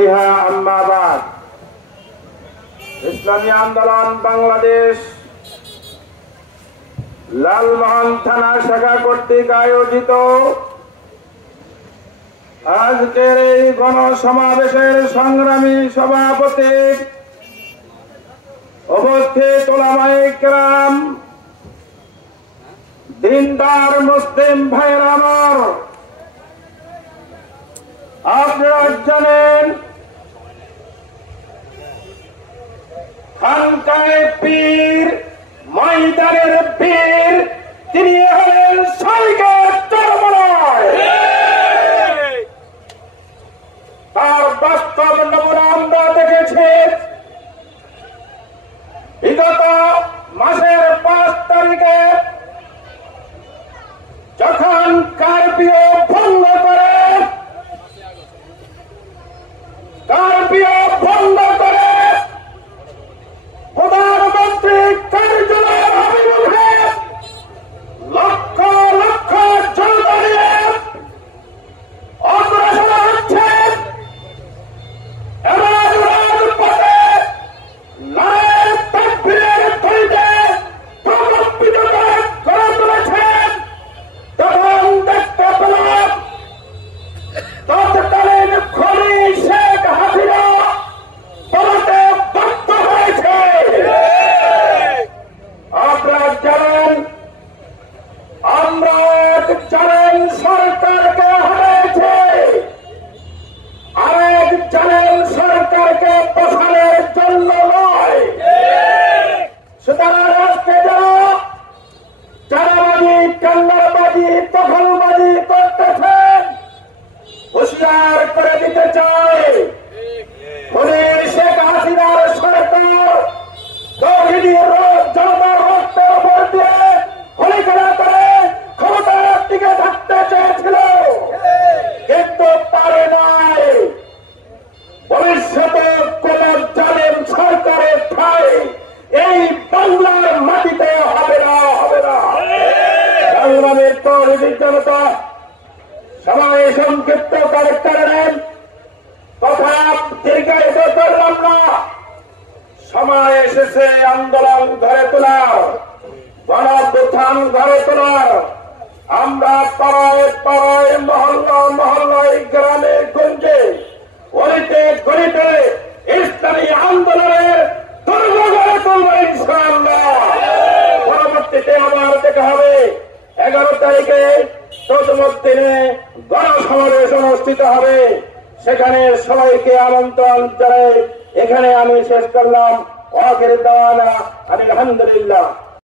আহলিহা আম্মা বাদ। ইসলামী আন্দোলন বাংলাদেশ লালমোহন থানা শাখা কর্তৃক আয়োজিত আজকের এই গণসমাবেশের সংগ্রামী সভাপতি, উপস্থিত উলামায়ে কেরাম, দিনদার মুসলিম ভাইয়েরা আমার, আপনারা জানেন খানকায়ে পীর, ময়দানের পীর, তিনি হলেন শাইখে চরমনায়। তার বাস্তব নমুনা আমরা দেখেছি। বিগত মাসের 5 তারিখে যখন কারফিউ ভঙ্গ করে প্রধানমন্ত্রী কার্যালয়ের অভিমুখে লক্ষ লক্ষ জনতা নিয়ে অগ্রসর হচ্ছে এবং রাজপথে লড়াইয়ের তাকবীরের ধ্বনিতে প্রকম্পিত করে তুলেছেন। তখন দেখতে পেলাম তৎকালীন খনি শেখ হাসিনা পালাতে বাধ্য হয়েছে। আপনারা জানেন, আমরা জানেন সরকারকে হারিয়েছে, আরেক জানেন সরকারকে বসানোর জন্য নয়। সুতরাং আজকে যারা চাঁদাবাজি, টেন্ডারবাজি, দখলবাজি করতেছেন, হুঁশিয়ার করে দিতে চাই, শেখ হাসিনার সরকার তৌহিদি জনতার রক্তের উপর দিয়ে হোলি খেলা করে ক্ষমতার দিকে থাকতে চেয়েছিল, কিন্তু পারে নাই। ভবিষ্যতে কোন জালেম সরকারের ঠাই এই বাংলার মাটিতে হবে না, হবে না। সংগ্রামের তৌহিদি জনতা সবাই সংক্ষিপ্ত কারণে কথা দীর্ঘায়িত করলাম না। সময় এসেছে আন্দোলন ঘরে তোলার, গণঅভ্যুত্থান ঘরে তোলার। আমরা পাড়ায় পাড়ায়, মহল্লা মহল্লায়, গ্রামে গঞ্জে, অলিতে গলিতে ইসলামী আন্দোলনের দুর্গ গড়ে তুলব ইনশাআল্লাহ। পরবর্তীতে আবার দেখা হবে 11 তারিখে চতুর্থদিনে গণসমাবেশ অনুষ্ঠিত হবে। সেখানে সবাইকে আমন্ত্রণ জানাই। এখানে আমি শেষ করলাম। আখির দাওয়ানা আলহামদুলিল্লাহ।